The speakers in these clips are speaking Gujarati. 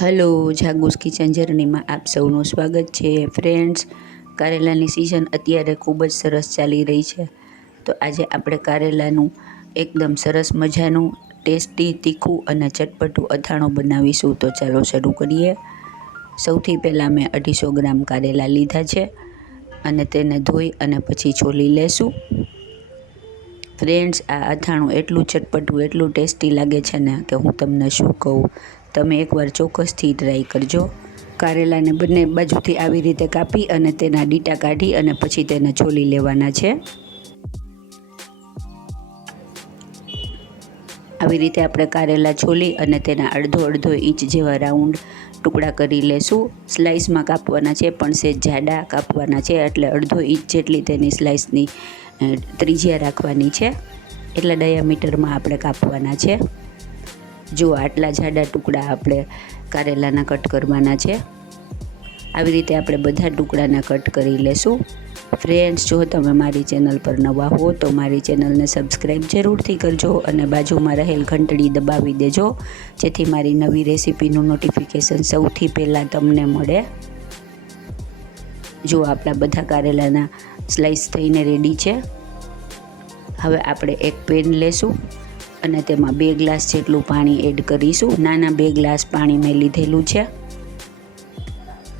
હલો, જાગુસ કિચન જર્નીમાં આપ સૌનું સ્વાગત છે ફ્રેન્ડ્સ. કારેલાની સિઝન અત્યારે ખૂબ જ સરસ ચાલી રહી છે. તો આજે આપણે કારેલાનું એકદમ સરસ મજાનું ટેસ્ટી, તીખું અને ચટપટું અથાણું બનાવીશું. તો ચાલો શરૂ કરીએ. સૌથી પહેલાં મેં 250 ગ્રામ કારેલા લીધા છે અને તેને ધોઈ અને પછી છોલી લેશું. ફ્રેન્ડ્સ, આ અથાણું એટલું ચટપટું, એટલું ટેસ્ટી લાગે છે ને કે હું તમને શું કહું. તમે એકવાર ચોક્કસથી ટ્રાય કરજો. કારેલાને બંને બાજુથી આવી રીતે કાપી અને તેના ડીટા કાઢી અને પછી તેને છોલી લેવાના છે. આવી રીતે આપણે કારેલા છોલી અને તેના અડધો ઇંચ જેવા રાઉન્ડ ટુકડા કરી લેશું. સ્લાઇસમાં કાપવાના છે, પણ સેજ જાડા કાપવાના છે, એટલે અડધો ઇંચ જેટલી તેની સ્લાઇસની ત્રિજ્યા રાખવાની છે. એટલા ડાયામીટરમાં આપણે કાપવાના છે. જો આટલા જાડા ટુકડા આપણે કારેલાના કટ કરવાના છે. આવી રીતે આપણે બધા ટુકડાના કટ કરી લેશું. ફ્રેન્ડ્સ, જો તમે મારી ચેનલ પર નવા હો તો મારી ચેનલને સબસ્ક્રાઈબ જરૂરથી કરજો અને બાજુમાં રહેલ ઘંટડી દબાવી દેજો, જેથી મારી નવી રેસીપીનું નોટિફિકેશન સૌથી પહેલાં તમને મળે. જો આપણા બધા કારેલાના સ્લાઇસ થઈને રેડી છે. હવે આપણે એક પેન લેશું અને તેમાં 2 ગ્લાસ જેટલું પાણી એડ કરીશું. નાના 2 ગ્લાસ પાણી મેં લીધેલું છે.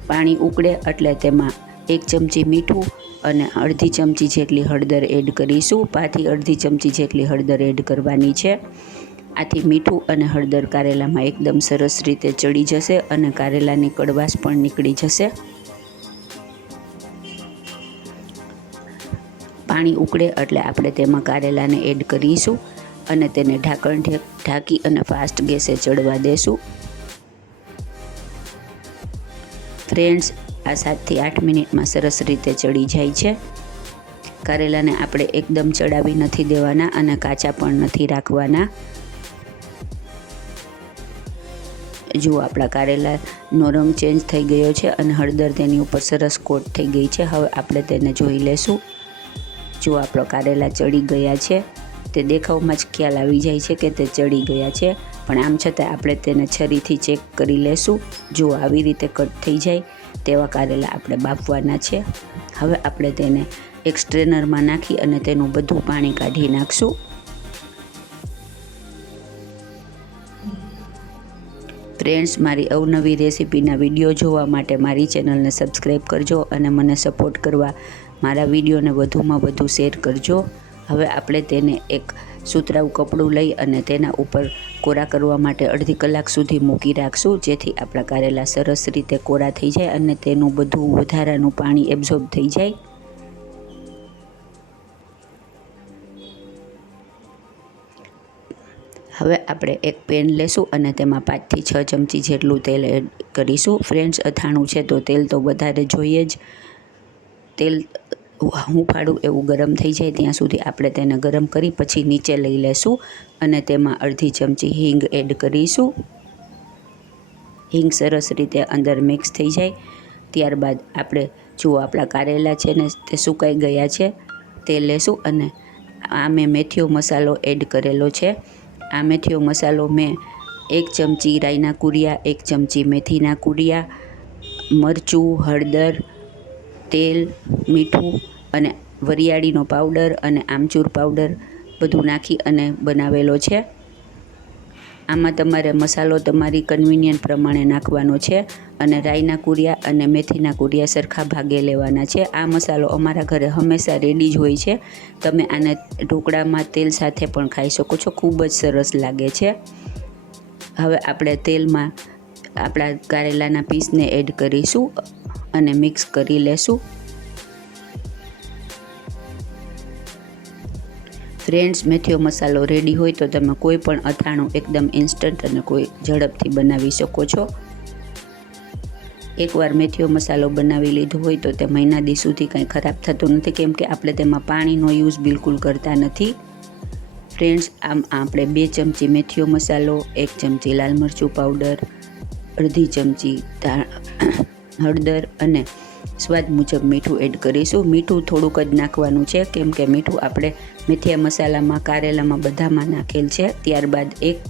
પાણી ઉકળે એટલે તેમાં 1 ચમચી મીઠું અને અડધી ચમચી જેટલી હળદર એડ કરીશું. 5 થી અડધી ચમચી જેટલી હળદર એડ કરવાની છે. આથી મીઠું અને હળદર કારેલામાં એકદમ સરસ રીતે ચડી જશે અને કારેલાની કડવાશ પણ નીકળી જશે. પાણી ઉકળે એટલે આપણે તેમાં કારેલાને એડ કરીશું અને તેને ઢાંકી અને ફાસ્ટ ગેસે ચડવા દેશું. ફ્રેન્ડ્સ, આ 7 થી 8 મિનિટમાં સરસ રીતે ચડી જાય છે. કારેલાને આપણે એકદમ ચડાવી નથી દેવાના અને કાચા પણ નથી રાખવાના. જો આપણા કારેલાનો રંગ ચેન્જ થઈ ગયો છે અને હળદર તેની ઉપર સરસ કોટ થઈ ગઈ છે. હવે આપણે તેને જોઈ લેશું. જો આપણો કારેલા ચડી ગયા છે, તે દેખાવમાં જ ખ્યાલ આવી જાય છે કે તે ચડી ગયા છે, પણ આમ છતાં આપણે તેને છરીથી ચેક કરી લેશું. જો આવી રીતે કટ થઈ જાય તેવા કારેલા આપણે બાફવાના છે. હવે આપણે તેને એક સ્ટ્રેનરમાં નાખી અને તેનું બધું પાણી કાઢી નાખશું. ફ્રેન્ડ્સ, મારી અવનવી રેસીપીના વિડીયો જોવા માટે મારી ચેનલને સબસ્ક્રાઈબ કરજો અને મને સપોર્ટ કરવા મારા વિડીયોને વધુમાં વધુ શેર કરજો. હવે આપણે તેને એક સુતરાઉ કપડું લઈ અને તેના ઉપર કોરા કરવા માટે અડધી કલાક સુધી મૂકી રાખશું, જેથી આપણા કારેલા સરસ રીતે કોરા થઈ જાય અને તેનું બધું વધારાનું પાણી એબ્ઝોર્બ થઈ જાય. હવે આપણે એક પેન લેશું અને તેમાં 5 થી 6 ચમચી જેટલું તેલ એડ કરીશું. ફ્રેન્ડ્સ, અથાણું છે તો તેલ તો વધારે જોઈએ જ. તેલ હુંફાળું એવું ગરમ થઈ જાય ત્યાં સુધી આપણે તેને ગરમ કરી પછી નીચે લઈ લેશું અને તેમાં અડધી ચમચી હિંગ એડ કરીશું. હિંગ સરસ રીતે અંદર મિક્સ થઈ જાય ત્યારબાદ આપણે આપણા કારેલા છે ને તે સુકાઈ ગયા છે તે લેશું અને આ મેં મેથીયો મસાલો એડ કરેલો છે. આ મેથીયો મસાલો મેં 1 ચમચી રાઈના કુરિયા, 1 ચમચી મેથીના કુરિયા, મરચું, હળદર, તેલ, મીઠું અને વરિયાળીનો પાવડર અને આમચૂર પાવડર બધું નાખી અને બનાવેલો છે. આમાં તમારે મસાલો તમારી કન્વિનિયન્ટ પ્રમાણે નાખવાનો છે અને રાઈના કુરિયા અને મેથીના કુરિયા સરખા ભાગે લેવાના છે. આ મસાલો અમારા ઘરે હંમેશા રેડી જ હોય છે. તમે આને ઢોકળામાં તેલ સાથે પણ ખાઈ શકો છો. ખૂબ જ સરસ લાગે છે. હવે આપણે તેલમાં આપણા કારેલાના પીસને એડ કરીશું અને મિક્સ કરી લેશું. ફ્રેન્ડ્સ, મેથીયો મસાલો રેડી હોય તો તમે કોઈ પણ અથાણું એકદમ ઇન્સ્ટન્ટ અને કોઈ ઝડપથી બનાવી શકો છો. એકવાર મેથીયો મસાલો બનાવી લીધો હોય તો તે મહિના દી સુધી કંઈ ખરાબ થતું નથી, કેમ કે આપણે તેમાં પાણીનો યુઝ બિલકુલ કરતા નથી. ફ્રેન્ડ્સ, આમ આપણે 2 ચમચી મેથીયો મસાલો, 1 ચમચી લાલ મરચું પાવડર, અડધી ચમચી હળદર અને સ્વાદ મુજબ મીઠું એડ કરીશું. મીઠું થોડુંક જ નાખવાનું છે, કેમ કે મીઠું આપણે મેથીયા મસાલામાં, કારેલામાં બધામાં નાખેલ છે. ત્યારબાદ એક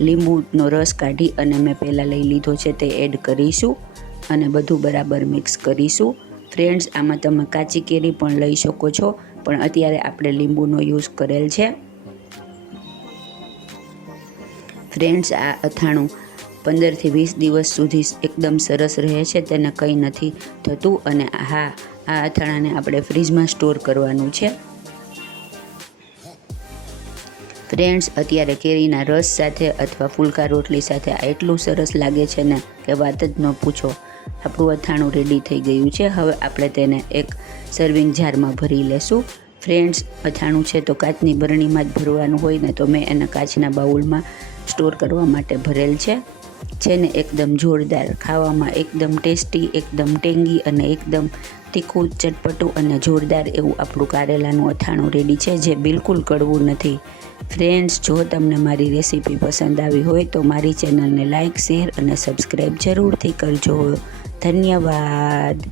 લીંબુનો રસ કાઢી અને મેં પહેલાં લઈ લીધો છે તે એડ કરીશું અને બધું બરાબર મિક્સ કરીશું. ફ્રેન્ડ્સ, આમાં તમે કાચી કેરી પણ લઈ શકો છો, પણ અત્યારે આપણે લીંબુનો યુઝ કરેલ છે. ફ્રેન્ડ્સ, આ અથાણું 15થી 20 દિવસ સુધી એકદમ સરસ રહે છે, તેને કંઈ નથી થતું. અને હા, આ અથાણાને આપણે ફ્રીજમાં સ્ટોર કરવાનું છે. ફ્રેન્ડ્સ, અત્યારે કેરીના રસ સાથે અથવા ફુલકા રોટલી સાથે આ એટલું સરસ લાગે છે ને કે વાત જ ન પૂછો. આપણું અથાણું રેડી થઈ ગયું છે. હવે આપણે તેને એક સર્વિંગ જારમાં ભરી લેશું. ફ્રેન્ડ્સ, અથાણું છે તો કાચની બરણીમાં જ ભરવાનું હોય ને, તો મેં એને કાચના બાઉલમાં સ્ટોર કરવા માટે ભરેલ છે ને એકદમ જોરદાર, ખાવામાં એકદમ ટેસ્ટી, એકદમ ટેંગી અને એકદમ તીખું, ચટપટું અને જોરદાર એવું આપણું કારેલાનું અથાણું રેડી છે, જે બિલકુલ કડવું નથી. ફ્રેન્ડ્સ, જો તમને મારી રેસીપી પસંદ આવી હોય તો મારી ચેનલને લાઇક, શેર અને સબસ્ક્રાઈબ જરૂરથી કરજો. ધન્યવાદ.